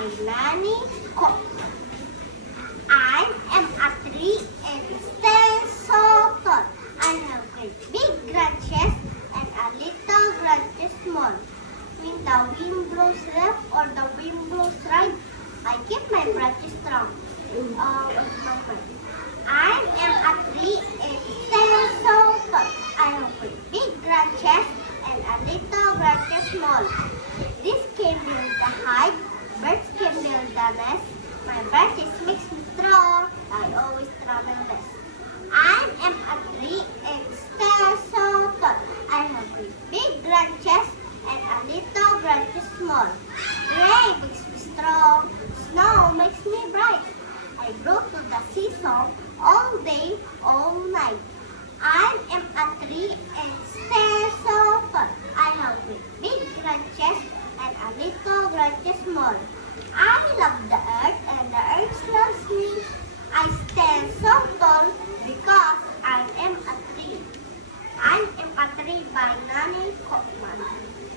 by Nani Ko. I am a tree and stand so tall. I have great big branches and a little branches small. When the wind blows left or the wind blows right, I keep my branches strong. I am a tree and stand so tall. I have great big branches and a little branches small. This can build the height, birds can build the nest. My branches makes me strong. I always travel best. I am a tree and stand so tall. I have great big branches and a little branches small. Rain makes me strong. Snow makes me bright. I grow to the seesaw all day, all night. I am a tree and stand so tall. I have great big branches and a little branches small. I love the earth and the earth loves me. I stand so tall because I am a tree. I am a tree by Nani Kopman.